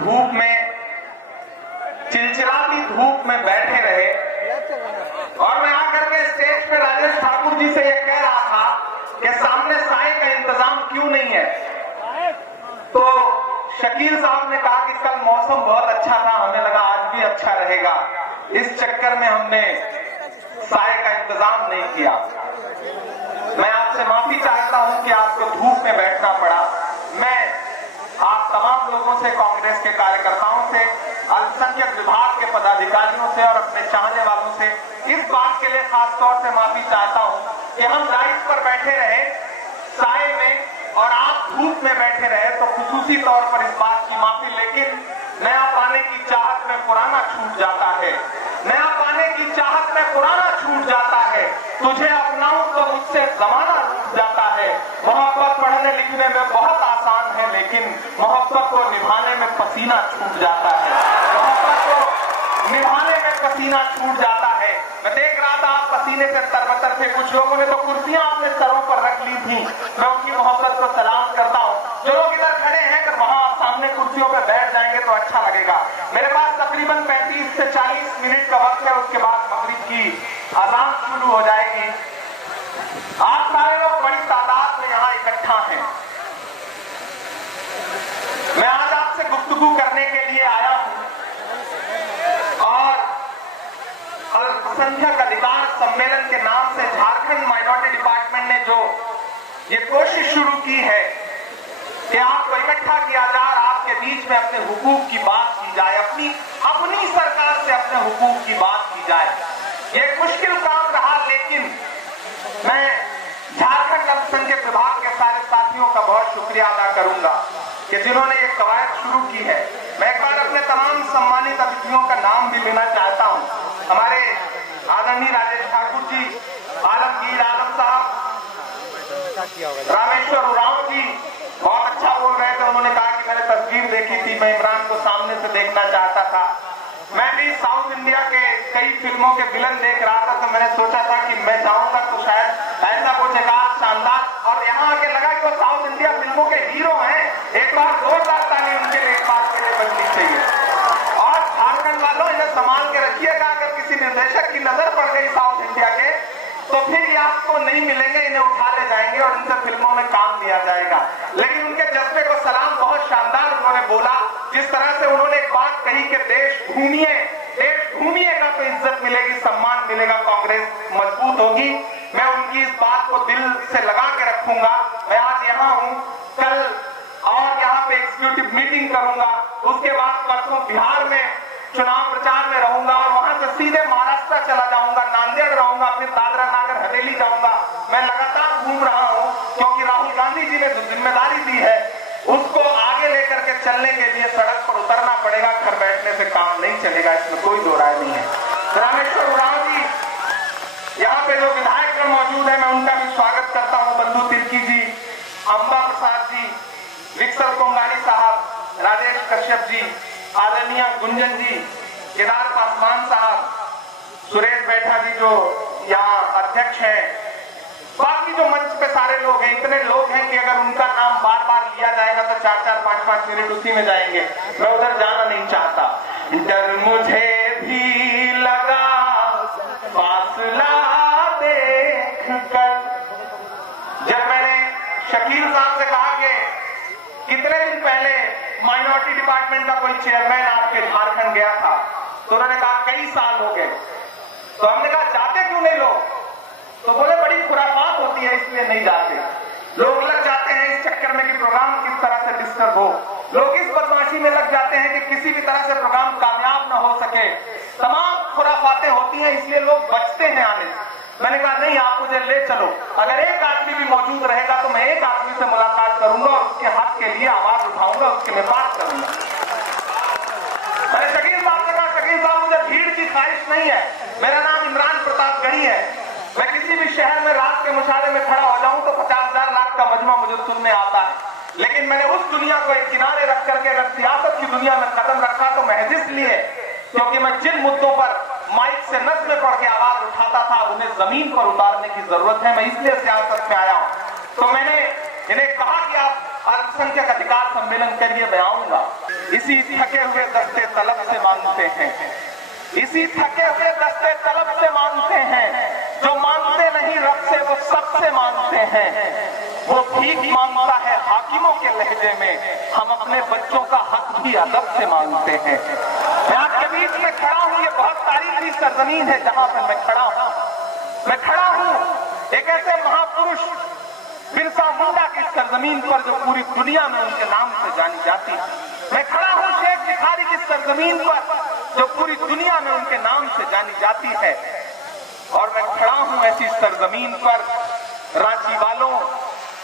धूप में, चिलचिलाती धूप में बैठे रहे और मैं आकर के स्टेज पे राजेश ठाकुर जी से यह कह रहा था कि सामने साए का इंतजाम क्यों नहीं है। तो शकील साहब ने कहा कि कल मौसम बहुत अच्छा था, हमें लगा आज भी अच्छा रहेगा, इस चक्कर में हमने साए का इंतजाम नहीं किया। मैं आपसे माफी चाहता हूं कि आपको धूप में बैठना पड़ा। मैं आप तमाम लोगों से, कांग्रेस के कार्यकर्ताओं से, अल्पसंख्यक विभाग के पदाधिकारियों से और अपने चाहने वालों से इस बात के लिए खास तौर से माफी चाहता हूं कि हम राइट पर बैठे रहे साए में और आप धूप में बैठे रहे, तो खुसूसी तौर पर इस बात की माफी। लेकिन नया पाने की चाहत में पुराना छूट जाता है, नया पाने की चाहत में पुराना छूट जाता है। तुझे अपनाऊं तो मुझसे जमाना रूठ जाता है। मोहब्बत पढ़ने लिखने में बहुत आसान है, लेकिन मोहब्बत को निभाने में पसीना छूट जाता है। मोहब्बत को निभाने में पसीना छूट जाता है। मैं देख रहा था आप पसीने से तरबतर थे, कुछ लोगों ने तो कुर्सियां अपने सरों पर रख ली थी। मैं उनकी मोहब्बत को सलाम करता हूं। जो लोग इधर खड़े हैं, अगर वहां आप सामने कुर्सियों पर बैठ जाएंगे तो अच्छा लगेगा। मेरे पास तकरीबन 35 से 40 मिनट का वक्त है, उसके बाद मगरिब की अजान शुरू हो जाएगी। आप सारे लोग बड़ी तादाद में यहां इकट्ठा हैं। मैं आज आपसे गुफ्तगू करने के लिए आया हूं और अल्पसंख्यक अधिकार सम्मेलन के नाम से झारखंड माइनॉरिटी डिपार्टमेंट ने जो ये कोशिश शुरू की है कि आपको इकट्ठा किया जाए, आपके बीच में अपने हुकूक की बात की जाए, अपनी सरकार से अपने हुकूक की बात की जाए। ये मुश्किल काम रहा, लेकिन मैं झारखंड अल्पसंख्यक विभाग के सारे साथियों का बहुत शुक्रिया अदा करूंगा कि जिन्होंने ये कवायद शुरू की है। मैं एक बार अपने तमाम सम्मानित अतिथियों का नाम भी लेना चाहता हूं। हमारे आदरणीय राजेश ठाकुर जी, आलमगीर आलम साहब, रामेश्वर उरांव जी बहुत अच्छा बोल रहे थे। उन्होंने कहा कि मैंने तस्वीर देखी थी, मैं इमरान को सामने से देखना चाहता था। मैं भी साउथ इंडिया के कई फिल्मों के विलन देख रहा था, तो मैंने सोचा था कि मैं जाऊंगा तो शायद ऐसा कुछ एक शानदार, और यहाँ आके लगा कि वो साउथ इंडिया फिल्मों के हीरो हैं। एक बार जोरदार ताली उनके लिए एक बात के लिए बजनी चाहिए। और झारखंड वालों, इन्हें संभाल के रखिएगा, अगर किसी निर्देशक की नजर पड़ गई साउथ इंडिया के तो फिर ये आपको नहीं मिलेंगे, इन्हें उठा ले जाएंगे और इनसे फिल्मों में काम दिया जाएगा। लेकिन उनके जज्बे को सलाम, बहुत शानदार उन्होंने बोला। जिस तरह से उन्होंने एक बात कही कि देश घूमिएगा तो इज्जत मिलेगी, सम्मान मिलेगा, कांग्रेस मजबूत होगी। मैं उनकी इस बात को दिल से लगा के रखूंगा। मैं आज यहाँ हूँ, कल और यहाँ पे एग्जीक्यूटिव मीटिंग करूंगा, उसके बाद परसों बिहार में चुनाव प्रचार में रहूंगा और वहां से सीधे महाराष्ट्र चला जाऊंगा, नांदेड़ रहूंगा, फिर दादरा नागर हवेली जाऊंगा। मैं लगातार घूम रहा हूं क्योंकि राहुल गांधी जी ने जो जिम्मेदारी दी है उसको आगे लेकर के चलने के लिए सड़क पर उतरना पड़ेगा। घर बैठने से काम नहीं चलेगा, इसमें कोई दो राय नहीं है। रामेश्वर उरांव जी, यहाँ पे जो विधायक मौजूद है, मैं उनका भी स्वागत करता हूँ। बंधु तिर्की जी, अंबा प्रसाद जी, विक्सर कोंगानी साहब, राजेश कश्यप जी, आदरणीय गुंजन जी, केदार पासवान साहब, सुरेश बैठा जी जो यहाँ अध्यक्ष हैं, बाकी जो मंच पे सारे लोग हैं, इतने लोग हैं कि अगर उनका नाम बार बार लिया जाएगा तो 4-4, 5-5 मिनट उसी में जाएंगे। मैं उधर जाना नहीं चाहता। डर मुझे भी लगा फासला देखकर, जब मैंने शकील साहब से कहा कि कितने दिन पहले माइनॉरिटी डिपार्टमेंट का कोई चेयरमैन आपके झारखंड गया था, तो उन्होंने कहा कई साल हो गए। तो हमने कहा जाते क्यों नहीं लोग? तो बोले बड़ी खुराफात होती है इसलिए नहीं जाते। लोग लग जाते हैं इस चक्कर में कि प्रोग्राम किस तरह से डिस्टर्ब हो। लोग इस बदमाशी में लग जाते हैं कि किसी भी तरह से प्रोग्राम कामयाब ना हो सके। करके तमाम खुराफातें होती हैं, इसलिए लोग बचते हैं आने से। मैंने कहा नहीं, आप मुझे ले चलो, अगर एक आदमी भी मौजूद रहेगा तो मैं एक आदमी से मुलाकात करूंगा और उसके हक के लिए आवाज उठाऊंगा, उसके लिए बात करूंगा। मैंने शकील साहब से कहा, शकील साहब मुझे भीड़ की ख्वाहिश नहीं है, मेरा नाम इमरान प्रतापगढ़ी है, मैं किसी भी शहर में रात के मुशारे में खड़ा हो जाऊं तो 50,000 लाख का मजमा मुझे सुनने आता है, लेकिन मैंने उस दुनिया को एक किनारे रख करके अगर सियासत की दुनिया में कदम रखा तो महज इसलिए क्योंकि मैं जिन मुद्दों पर माइक से नज़्म पढ़ के आवाज उठाता था उन्हें जमीन पर उतारने की जरूरत है, मैं इसलिए सियासत में आया हूं। तो मैंने इन्हें कहा कि आप अल्पसंख्यक अधिकार सम्मेलन के लिए मैं आऊंगा। इसी थके हुए दस्ते तलब से मांगते हैं, इसी थके हुए दस्ते तलब से मांगते हैं, जो मांगते नहीं रब से वो सबसे मांगते हैं। वो भीख मांगता है हाकिमों के लहजे में, हम अपने बच्चों का हक भी अदब से मांगते हैं। मैं आपके बीच में खड़ा हूं, ये बहुत तारीखी सरजमीन है जहां पर मैं खड़ा हूं। मैं खड़ा हूं एक ऐसे महापुरुष बिरसा मुंडा की सरजमीन पर जो पूरी दुनिया में उनके नाम से जानी जाती है। मैं खड़ा हूं शेख भिखारी की सरजमीन पर जो पूरी दुनिया में उनके नाम से जानी जाती है। और मैं खड़ा हूं ऐसी सरजमीन पर रांची वालों,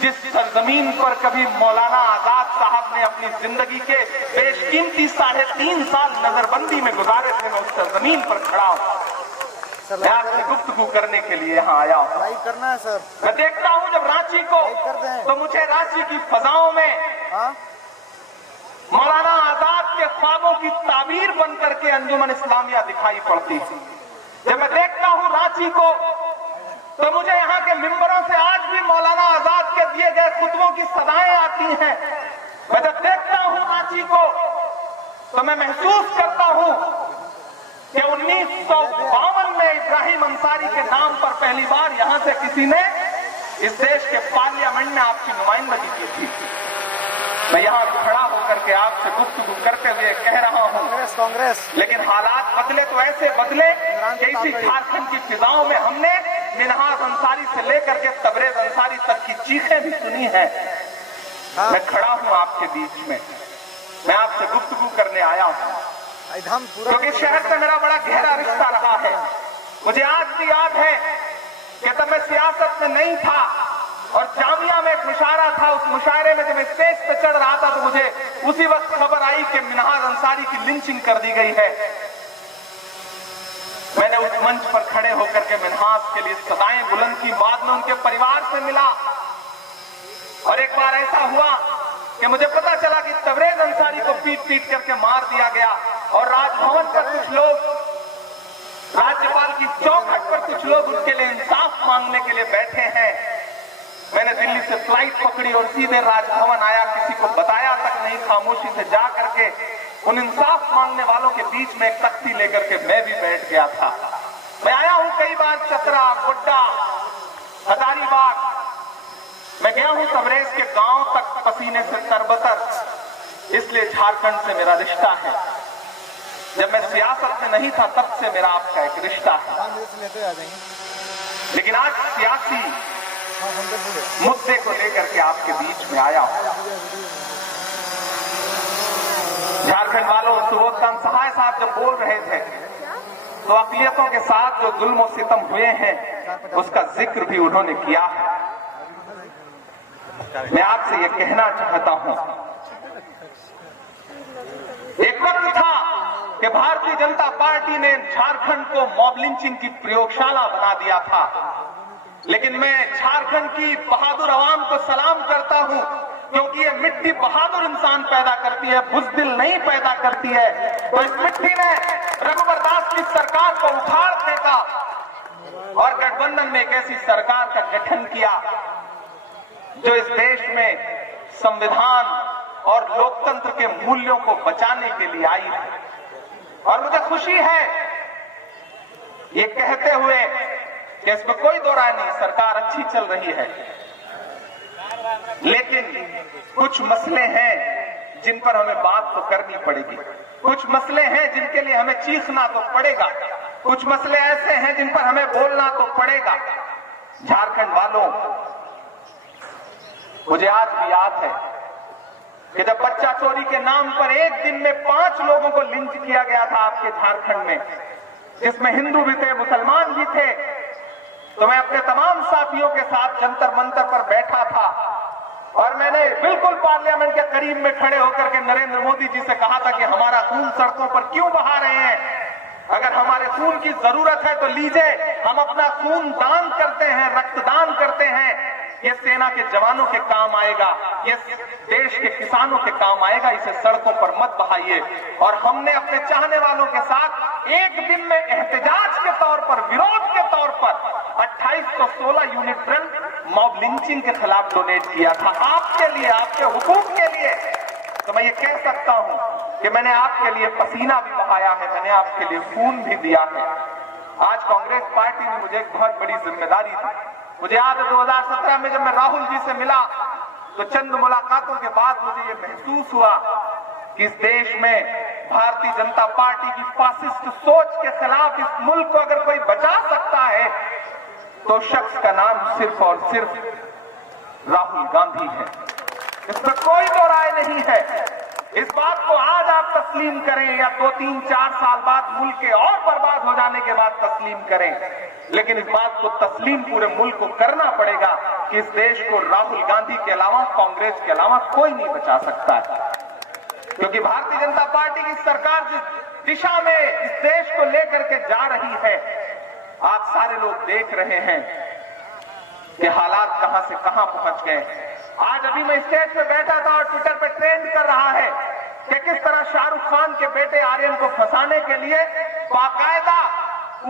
जिस सरजमीन पर कभी मौलाना आजाद साहब ने अपनी जिंदगी के बेशकीमती 3.5 साल नजरबंदी में गुजारे थे, मैं उस सरजमीन पर खड़ा हूं। मैं आपसे गुफ्तगू करने के लिए यहाँ आया हूँ। लाइक करना है सर। मैं देखता हूँ जब रांची को तो मुझे रांची की फजाओं में मौलाना आजाद के ख्वाबों की ताबीर बन करके अंजुमन इस्लामिया दिखाई पड़ती थी। जब मैं देखता हूँ रांची को तो मुझे यहाँ के मिंबरों से आज भी मौलाना आजाद के दिए गए खुतबों की सदाएं आती हैं। मैं जब देखता हूँ रांची को तो मैं महसूस करता हूँ कि 1952 में इब्राहिम अंसारी के नाम पर पहली बार यहाँ से किसी ने इस देश के पार्लियामेंट में आपकी नुमाइंदगी की थी। मैं यहाँ खड़ा होकर के आपसे गुफ्तगू करते हुए कह रहा हूँ कांग्रेस, लेकिन हालात बदले तो ऐसे बदले कि इसी झारखंड की फिजाओं में हमने मिनहाज अंसारी से लेकर के तबरेज अंसारी तक की चीखें भी सुनी है। मैं खड़ा हूँ आपके बीच में, मैं आपसे गुफ्तगू करने आया हूँ क्योंकि शहर से मेरा बड़ा गहरा रिश्ता रहा है। मुझे आज भी याद है कि तब मैं सियासत में नहीं था और जामिया में एक मुशायरा था, उस मुशायरे में जब मैं स्टेज पे चढ़ रहा था तो मुझे उसी वक्त खबर आई कि मिनहाज अंसारी की लिंचिंग कर दी गई है। मैंने उस मंच पर खड़े होकर के मिनहाज के लिए सदाएं बुलंद की, बाद में उनके परिवार से मिला और एक बार ऐसा हुआ कि मुझे पता चला कि तबरेज अंसारी को पीट पीट करके मार दिया गया और राजभवन पर कुछ लोग, राज्यपाल की चौखट पर कुछ लोग उनके लिए इंसाफ मांगने के लिए बैठे हैं। मैंने दिल्ली से फ्लाइट पकड़ी और सीधे राजभवन आया, किसी को बताया तक नहीं, खामोशी से जा करके उन इंसाफ मांगने वालों के बीच में एक तख्ती लेकर के मैं भी बैठ गया था। मैं आया हूं कई बार चतरा, गोड्डा, हजारीबाग, मैं गया हूं तबरेज के गांव तक पसीने से तरबतर, इसलिए झारखंड से मेरा रिश्ता है। जब मैं सियासत में नहीं था तब से मेरा आपका एक रिश्ता है, लेकिन आज सियासी मुद्दे को लेकर के आपके बीच में आया हूं। झारखंड वालों, सुबोधकांत सहाय साहब जब बोल रहे थे तो अक़लियतों के साथ जो जुल्म और सितम हुए हैं उसका जिक्र भी उन्होंने किया है। मैं आपसे ये कहना चाहता हूं, एक वक्त था कि भारतीय जनता पार्टी ने झारखंड को मॉब लिंचिंग की प्रयोगशाला बना दिया था, लेकिन मैं झारखंड की बहादुर आवाम को सलाम करता हूं क्योंकि ये मिट्टी बहादुर इंसान पैदा करती है, बुज़दिल नहीं पैदा करती है। तो इस मिट्टी ने रघुवर दास की सरकार को उखाड़ने का और गठबंधन में एक ऐसी सरकार का गठन किया जो इस देश में संविधान और लोकतंत्र के मूल्यों को बचाने के लिए आई है। और मुझे खुशी है ये कहते हुए कि इसमें कोई दो राय नहीं, सरकार अच्छी चल रही है, लेकिन कुछ मसले हैं जिन पर हमें बात तो करनी पड़ेगी, कुछ मसले हैं जिनके लिए हमें चीखना तो पड़ेगा, कुछ मसले ऐसे हैं जिन पर हमें बोलना तो पड़ेगा। झारखंड वालों, मुझे आज भी याद है कि जब बच्चा चोरी के नाम पर एक दिन में 5 लोगों को लिंच किया गया था आपके झारखंड में, जिसमें हिंदू भी थे, मुसलमान भी थे, तो मैं अपने तमाम साथियों के साथ जंतर मंतर पर बैठा था और मैंने बिल्कुल पार्लियामेंट के करीब में खड़े होकर के नरेंद्र मोदी जी से कहा था कि हमारा खून सड़कों पर क्यों बहा रहे हैं? अगर हमारे खून की जरूरत है तो लीजिए, हम अपना खून दान करते हैं, रक्तदान करते हैं। ये सेना के जवानों के काम आएगा, ये देश के किसानों के काम आएगा, इसे सड़कों पर मत बहाइए। और हमने अपने चाहने वालों के साथ एक दिन में एहतजाज के तौर पर, विरोध के तौर पर 2816 यूनिट ड्रग मॉब लिंचिंग के खिलाफ डोनेट किया था, आपके लिए, आपके हुकूक के लिए। तो मैं ये कह सकता हूं कि मैंने आपके लिए पसीना भी बहाया है, मैंने आपके लिए खून भी दिया है। आज कांग्रेस पार्टी ने मुझे एक बहुत बड़ी जिम्मेदारी दी। मुझे याद है 2017 में जब मैं राहुल जी से मिला तो चंद मुलाकातों के बाद मुझे ये महसूस हुआ कि इस देश में भारतीय जनता पार्टी की फासिस्ट सोच के खिलाफ इस मुल्क को अगर कोई बचा सकता है तो शख्स का नाम सिर्फ और सिर्फ राहुल गांधी है। इसमें कोई दो राय नहीं है। इस बात को आज आप तस्लीम करें या 2, 3, 4 साल बाद मुल्क के और बर्बाद हो जाने के बाद तस्लीम करें, लेकिन इस बात को तस्लीम पूरे मुल्क को करना पड़ेगा कि इस देश को राहुल गांधी के अलावा, कांग्रेस के अलावा कोई नहीं बचा सकता है। क्योंकि भारतीय जनता पार्टी की सरकार जिस दिशा में इस देश को लेकर के जा रही है, आप सारे लोग देख रहे हैं कि हालात कहां से कहां पहुंच गए। आज अभी मैं स्टेज पे बैठा था और ट्विटर पे ट्रेंड कर रहा है कि किस तरह शाहरुख खान के बेटे आर्यन को फंसाने के लिए बाकायदा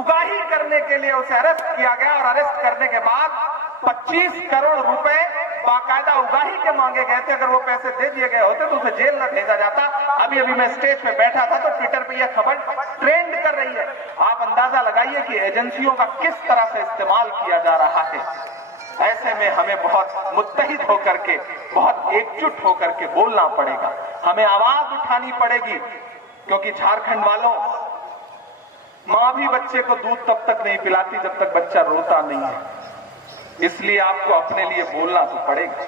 उगाही करने के लिए उसे अरेस्ट किया गया और अरेस्ट करने के बाद 25 करोड़ रुपए बाकायदा उगाही के मांगे गए थे। अगर वो पैसे दे दिए गए होते तो उसे जेल न भेजा जाता। अभी मैं स्टेज पे बैठा था तो ट्विटर पे यह खबर ट्रेंड कर रही है। आप अंदाजा लगाइए कि एजेंसियों का किस तरह से इस्तेमाल किया जा रहा है। ऐसे में हमें बहुत मुत्तहिद होकर के, बहुत एकजुट होकर के बोलना पड़ेगा, हमें आवाज उठानी पड़ेगी। क्योंकि झारखंड वालों, मां भी बच्चे को दूध तब तक नहीं पिलाती जब तक बच्चा रोता नहीं है। इसलिए आपको अपने लिए बोलना तो पड़ेगा।